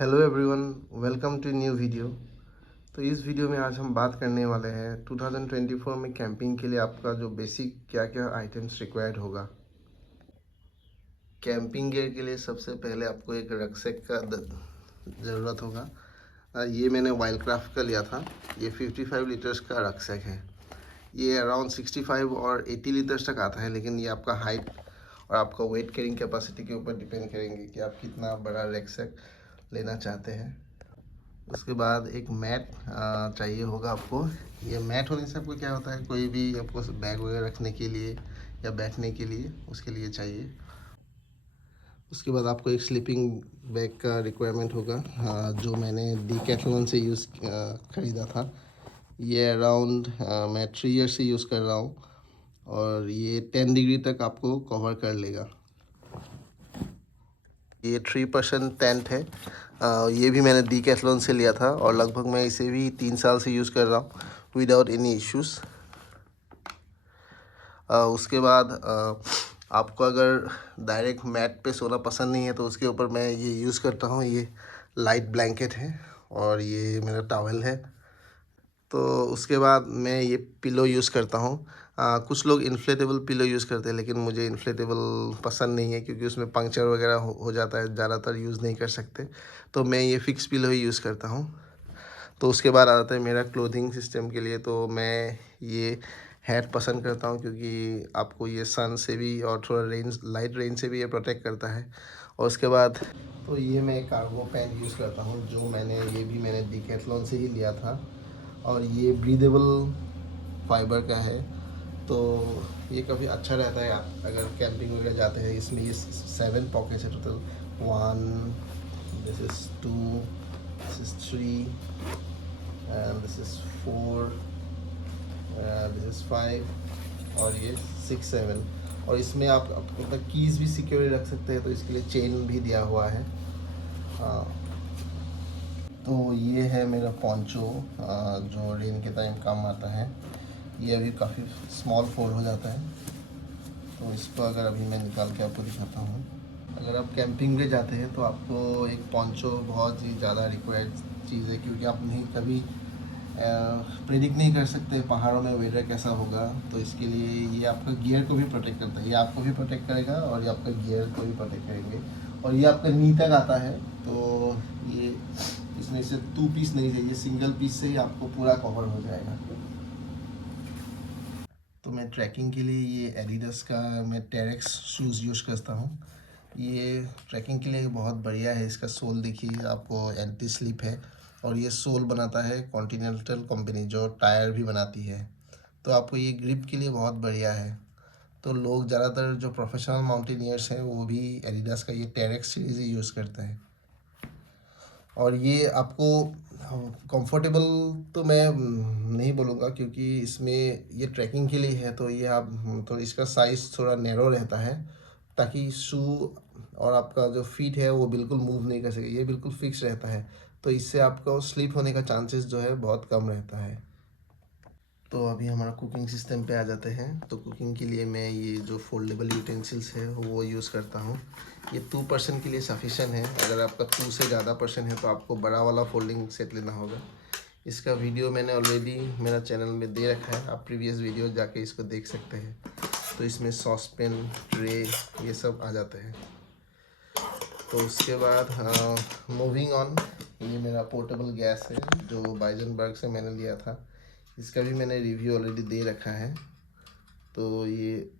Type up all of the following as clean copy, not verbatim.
Hello everyone, welcome to new video. तो इस video में आज हम बात करने वाले हैं 2024 में कैंपिंग के लिए आपका जो बेसिक क्या क्या आइटम्स रिक्वायर्ड होगा। कैंपिंग गियर के लिए सबसे पहले आपको एक रक्सैक का ज़रूरत होगा। ये मैंने वाइल्डक्राफ्ट का लिया था। ये 55 लीटर्स का रक्सैक है। ये अराउंड 65 और 80 लीटर्स तक आता है, लेकिन ये आपका हाइट और आपका वेट कैरिंग कैपेसिटी के ऊपर डिपेंड करेंगे कि आप कितना बड़ा रक्सैक लेना चाहते हैं। उसके बाद एक मैट चाहिए होगा आपको। ये मैट होने से आपको क्या होता है, कोई भी आपको बैग वगैरह रखने के लिए या बैठने के लिए उसके लिए चाहिए। उसके बाद आपको एक स्लीपिंग बैग का रिक्वायरमेंट होगा, जो मैंने डीकैथलॉन से ख़रीदा था। ये अराउंड मैं 3 ईयर से यूज़ कर रहा हूँ और ये 10 डिग्री तक आपको कवर कर लेगा। ये 3% टेंट है। ये भी मैंने डीकैथलॉन से लिया था और लगभग मैं इसे भी 3 साल से यूज़ कर रहा हूँ विदाउट एनी इश्यूज़। उसके बाद आपको अगर डायरेक्ट मैट पे सोना पसंद नहीं है तो उसके ऊपर मैं ये यूज़ करता हूँ। ये लाइट ब्लैंकेट है और ये मेरा टॉवल है। तो उसके बाद मैं ये पिलो यूज़ करता हूँ। कुछ लोग इन्फ्लेटेबल पिलो यूज़ करते हैं, लेकिन मुझे इन्फ्लेटेबल पसंद नहीं है क्योंकि उसमें पंक्चर वगैरह हो जाता है, ज़्यादातर यूज़ नहीं कर सकते। तो मैं ये फिक्स पिलो ही यूज़ करता हूँ। तो उसके बाद आता है मेरा क्लोथिंग सिस्टम के लिए। तो मैं ये हैट पसंद करता हूँ क्योंकि आपको ये सन से भी और थोड़ा लाइट रेंज से भी ये प्रोटेक्ट करता है। और उसके बाद तो ये मैं कार्गो पैंट यूज़ करता हूँ, जो ये भी मैंने डिकैथलॉन से ही लिया था और ये ब्रीदेबल फाइबर का है। तो ये काफ़ी अच्छा रहता है आप अगर कैंपिंग वगैरह जाते हैं। इसमें ये 7 पॉकेट्स है total. 1, this is 2, this is 3 and this is 4, this is 5 और ये 6, 7। और इसमें आप अपना कीज़ भी सिक्योर रख सकते हैं, तो इसके लिए चेन भी दिया हुआ है। तो ये है मेरा पोंचो, जो रेन के टाइम काम आता है। ये अभी काफ़ी स्मॉल फोल्ड हो जाता है, तो इसको अगर अभी मैं निकाल के आपको दिखाता हूँ। अगर आप कैंपिंग में जाते हैं तो आपको एक पोंचो बहुत ही ज़्यादा रिक्वायर्ड चीज़ है, क्योंकि आप नहीं कभी प्रेडिक्ट नहीं कर सकते पहाड़ों में वेदर कैसा होगा। तो इसके लिए ये आपका गियर को भी प्रोटेक्ट करता है। ये आपको भी प्रोटेक्ट करेगा और ये आपका गियर को भी प्रोटेक्ट करेंगे। और ये आपका नी तक आता है, तो ये इसमें से 2 पीस नहीं चाहिए, सिंगल पीस से ही आपको पूरा कवर हो जाएगा। तो मैं ट्रैकिंग के लिए ये एडिडास का मैं टेरेक्स शूज़ यूज़ करता हूँ। ये ट्रैकिंग के लिए बहुत बढ़िया है। इसका सोल देखिए, आपको एंटी स्लिप है और ये सोल बनाता है कॉन्टिनेंटल कंपनी, जो टायर भी बनाती है। तो आपको ये ग्रिप के लिए बहुत बढ़िया है। तो लोग ज़्यादातर जो प्रोफेशनल माउंटेनियर्स हैं वो भी एडिडास का ये टेरेक्स सीरीज़ ही यूज़ करते हैं। और ये आपको कंफर्टेबल तो मैं नहीं बोलूँगा, क्योंकि इसमें ये ट्रैकिंग के लिए है। तो ये आप तो इसका साइज़ थोड़ा नैरो रहता है, ताकि शू और आपका जो फीट है वो बिल्कुल मूव नहीं कर सके। ये बिल्कुल फिक्स रहता है, तो इससे आपको स्लिप होने का चांसेस जो है बहुत कम रहता है। तो अभी हमारा कुकिंग सिस्टम पे आ जाते हैं। तो कुकिंग के लिए मैं ये जो फोल्डेबल यूटेंसिल्स है वो यूज़ करता हूँ। ये 2 पर्सन के लिए सफिशेंट है। अगर आपका 2 से ज़्यादा पर्सन है तो आपको बड़ा वाला फोल्डिंग सेट लेना होगा। इसका वीडियो मैंने ऑलरेडी मेरा चैनल में दे रखा है, आप प्रीवियस वीडियो जाके इसको देख सकते हैं। तो इसमें सॉसपेन, ट्रे ये सब आ जाते हैं। तो उसके बाद मूविंग ऑन, ये मेरा पोर्टेबल गैस है जो बाइजनबर्ग से मैंने लिया था। इसका भी मैंने रिव्यू ऑलरेडी दे रखा है। तो ये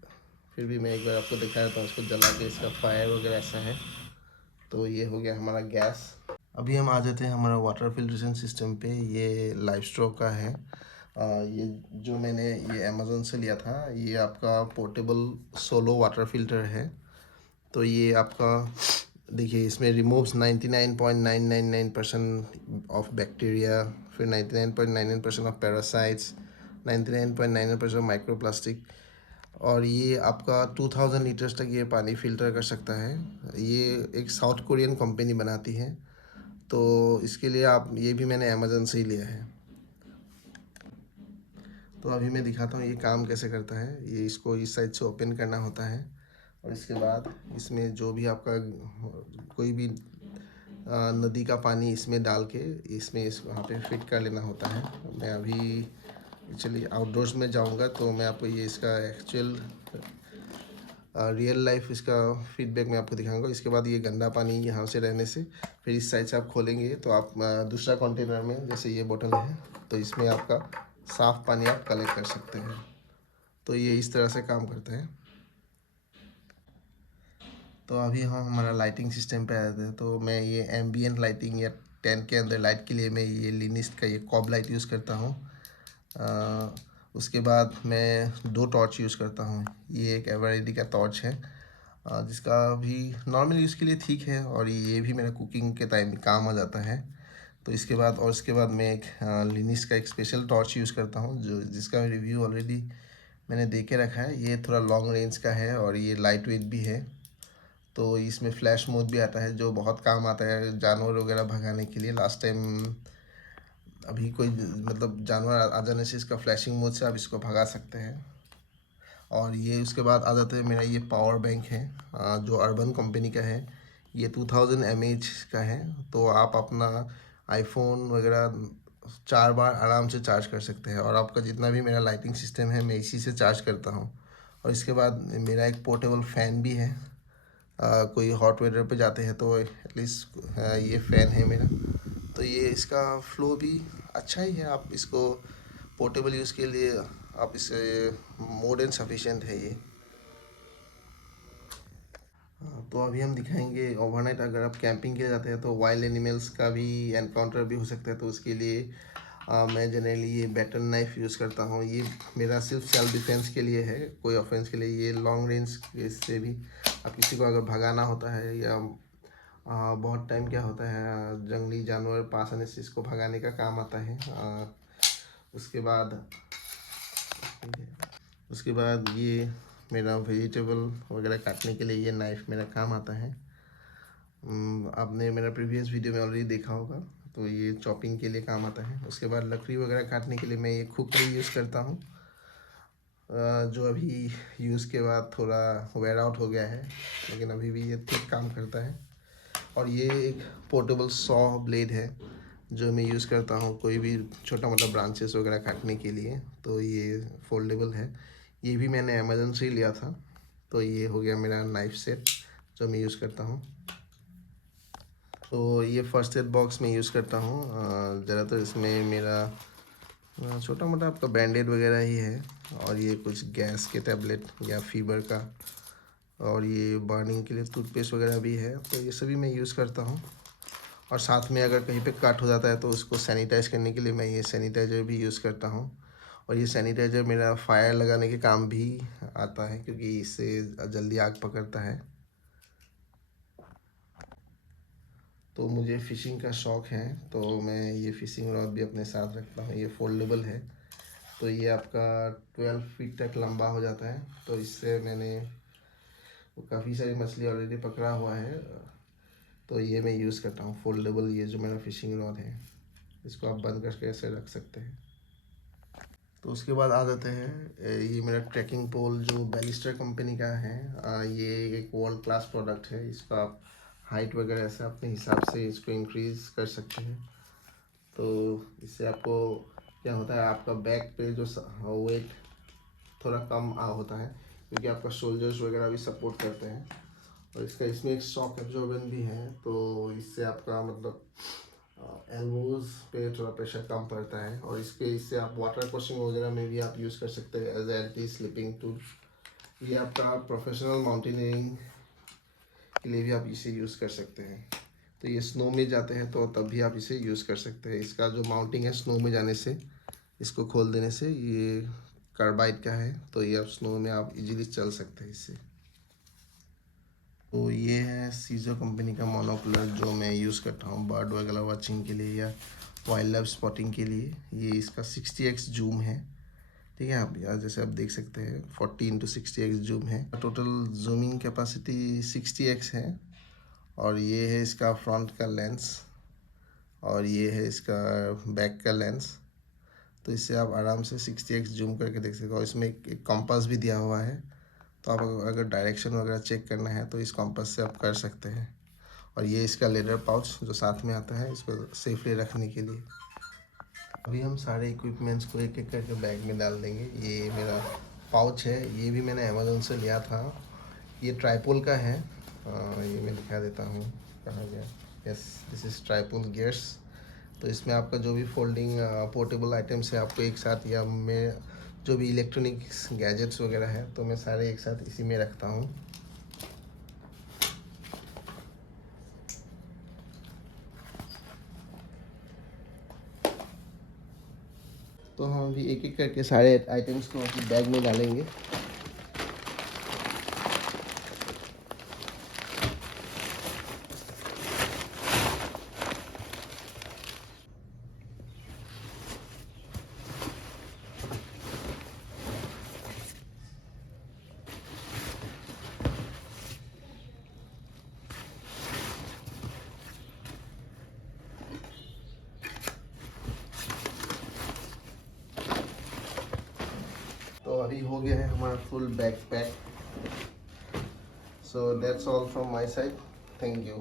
फिर भी मैं एक बार आपको दिखा देता हूँ। इसको जला के इसका फायर वगैरह ऐसा है। तो ये हो गया हमारा गैस। अभी हम आ जाते हैं हमारा वाटर फिल्ट्रेशन सिस्टम पे। ये लाइफस्ट्रॉक का है। ये जो मैंने ये अमेज़न से लिया था, ये आपका पोर्टेबल सोलो वाटर फिल्टर है। तो ये आपका देखिए, इसमें रिमूव्स 99.999% ऑफ बैक्टीरिया, फिर 99.99% ऑफ पैरासाइट्स, 99.99% ऑफ माइक्रोप्लास्टिक। और ये आपका 2000 लीटर्स तक ये पानी फ़िल्टर कर सकता है। ये एक साउथ कोरियन कंपनी बनाती है। तो इसके लिए आप ये भी मैंने अमेज़न से ही लिया है। तो अभी मैं दिखाता हूँ ये काम कैसे करता है। ये इसको इस साइड से ओपन करना होता है और इसके बाद इसमें जो भी आपका कोई भी नदी का पानी इसमें डाल के इसमें इस वहाँ पे फिट कर लेना होता है। मैं अभी एक्चुअली आउटडोर्स में जाऊँगा तो मैं आपको ये इसका एक्चुअल रियल लाइफ इसका फीडबैक मैं आपको दिखाऊंगा। इसके बाद ये गंदा पानी यहाँ से रहने से फिर इस साइड से आप खोलेंगे तो आप दूसरा कंटेनर में, जैसे ये बोतल है, तो इसमें आपका साफ़ पानी आप कलेक्ट कर सकते हैं। तो ये इस तरह से काम करता है। तो अभी हम हमारा लाइटिंग सिस्टम पे आए थे। तो मैं ये एम्बियंट लाइटिंग या टेंट के अंदर लाइट के लिए मैं ये लिनिस्ट का ये कॉब लाइट यूज़ करता हूँ। उसके बाद मैं दो टॉर्च यूज़ करता हूँ। ये एक एवरेडी का टॉर्च है जिसका भी नॉर्मल यूज़ के लिए ठीक है, और ये भी मेरा कुकिंग के टाइम काम आ जाता है। तो इसके बाद मैं एक लिनिस का एक स्पेशल टॉर्च यूज़ करता हूँ जो जिसका रिव्यू ऑलरेडी मैंने दे के रखा है। ये थोड़ा लॉन्ग रेंज का है और ये लाइट वेट भी है। तो इसमें फ्लैश मोड भी आता है जो बहुत काम आता है जानवर वगैरह भगाने के लिए। लास्ट टाइम अभी कोई मतलब जानवर आ जाने से इसका फ्लैशिंग मोड से आप इसको भगा सकते हैं। और ये उसके बाद आ जाता है मेरा ये पावर बैंक है जो अर्बन कंपनी का है। ये 2000 mAh का है। तो आप अपना आईफोन वगैरह 4 बार आराम से चार्ज कर सकते हैं। और आपका जितना भी मेरा लाइटिंग सिस्टम है मैं इसी से चार्ज करता हूँ। और इसके बाद मेरा एक पोर्टेबल फ़ैन भी है। कोई हॉट वेदर पे जाते हैं तो एटलीस्ट ये फ़ैन है मेरा। तो ये इसका फ़्लो भी अच्छा ही है। आप इसको पोर्टेबल यूज़ के लिए आप इसे मोर देन सफिशिएंट है ये। हाँ, तो अभी हम दिखाएंगे ओवरनाइट अगर आप कैंपिंग के लिए जाते हैं तो वाइल्ड एनिमल्स का भी एनकाउंटर भी हो सकता है। तो उसके लिए मैं जनरली ये बैटन नाइफ़ यूज़ करता हूँ। ये मेरा सिर्फ सेल्फ डिफेंस के लिए है, कोई ऑफेंस के लिए। ये लॉन्ग रेंज से भी आप किसी को अगर भगाना होता है या बहुत टाइम क्या होता है जंगली जानवर पास आने से इसको भगाने का काम आता है। उसके बाद उसके बाद ये मेरा वेजिटेबल वगैरह काटने के लिए ये नाइफ़ मेरा काम आता है। आपने मेरा प्रीवियस वीडियो में ऑलरेडी देखा होगा। तो ये चॉपिंग के लिए काम आता है। उसके बाद लकड़ी वगैरह काटने के लिए मैं ये खुकड़ी यूज़ करता हूँ जो अभी यूज़ के बाद थोड़ा वेयर आउट हो गया है, लेकिन अभी भी ये ठीक काम करता है। और ये एक पोर्टेबल सॉ ब्लेड है जो मैं यूज़ करता हूँ कोई भी छोटा मोटा ब्रांचेस वगैरह काटने के लिए। तो ये फोल्डेबल है। ये भी मैंने अमेज़न से ही लिया था। तो ये हो गया मेरा नाइफ़ सेट जो मैं यूज़ करता हूँ। तो ये फर्स्ट एड बॉक्स में यूज़ करता हूँ। ज़्यादातर इसमें मेरा छोटा मोटा आपका बैंडेड वगैरह ही है। और ये कुछ गैस के टैबलेट या फीवर का, और ये बर्निंग के लिए टूथपेस्ट वगैरह भी है। तो ये सभी मैं यूज़ करता हूँ। और साथ में अगर कहीं पे कट हो जाता है तो उसको सैनिटाइज़ करने के लिए मैं ये सैनिटाइज़र भी यूज़ करता हूँ। और ये सैनिटाइज़र मेरा फायर लगाने के काम भी आता है क्योंकि इससे जल्दी आग पकड़ता है। तो मुझे फ़िशिंग का शौक़ है तो मैं ये फ़िशिंग रॉड भी अपने साथ रखता हूँ। ये फोल्डेबल है तो ये आपका 12 फीट तक लंबा हो जाता है। तो इससे मैंने काफ़ी सारी मछली ऑलरेडी पकड़ा हुआ है। तो ये मैं यूज़ करता हूँ फोल्डेबल। ये जो मेरा फ़िशिंग रॉड है इसको आप बंद करके ऐसे रख सकते हैं। तो उसके बाद आ जाते हैं ये मेरा ट्रैकिंग पोल जो बैलिस्टर कंपनी का है। ये एक वर्ल्ड क्लास प्रोडक्ट है। इसका आप हाइट वगैरह ऐसे अपने हिसाब से इसको इंक्रीज़ कर सकते हैं। तो इससे आपको क्या होता है आपका बैक पे जो वेट थोड़ा कम होता है क्योंकि आपका शोल्डर्स वगैरह भी सपोर्ट करते हैं। और इसमें एक शॉक एब्जॉर्बेंट भी है तो इससे आपका मतलब एल्बोज़ पे थोड़ा प्रेशर कम पड़ता है। और इससे आप वाटर क्रॉसिंग वगैरह में भी आप यूज़ कर सकते हैं एज एंटी स्लिपिंग टूल। ये आपका प्रोफेशनल माउंटेनियरिंग के लिए भी आप इसे यूज़ कर सकते हैं। तो ये स्नो में जाते हैं तो तब भी आप इसे यूज़ कर सकते हैं। इसका जो माउंटिंग है स्नो में जाने से इसको खोल देने से ये कार्बाइड का है तो ये आप स्नो में आप इजीली चल सकते हैं इससे। तो ये है सीजो कंपनी का मोनोकुलर जो मैं यूज़ करता हूँ बर्ड वगैरह वाचिंग के लिए या वाइल्ड लाइफ स्पॉटिंग के लिए। ये इसका 60x जूम है। ठीक है, आप यहाँ जैसे आप देख सकते हैं 40x60x जूम है। टोटल जूमिंग कैपेसिटी 60x है। और ये है इसका फ्रंट का लेंस और ये है इसका बैक का लेंस। तो इससे आप आराम से 60x जूम करके देख सकते हो। और इसमें एक कंपास भी दिया हुआ है तो आप अगर डायरेक्शन वगैरह चेक करना है तो इस कंपास से आप कर सकते हैं। और ये इसका लेदर पाउच जो साथ में आता है इसको सेफली रखने के लिए। अभी हम सारे इक्विपमेंट्स को एक एक करके बैग में डाल देंगे। ये मेरा पाउच है, ये भी मैंने अमेज़ोन से लिया था। ये ट्राइपोल का है। ये मैं दिखा देता हूँ कहाँ गया। Yes, this is tripole gears. तो इसमें आपका जो भी फोल्डिंग पोर्टेबल आइटम्स है आपको एक साथ, या मैं जो भी इलेक्ट्रॉनिक्स गैजेट्स वगैरह है तो मैं सारे एक साथ इसी में रखता हूँ। तो हम अभी एक एक करके सारे आइटम्स को बैग में डालेंगे। तो अभी हो गया है हमारा full bag pack. So that's all from my side. Thank you.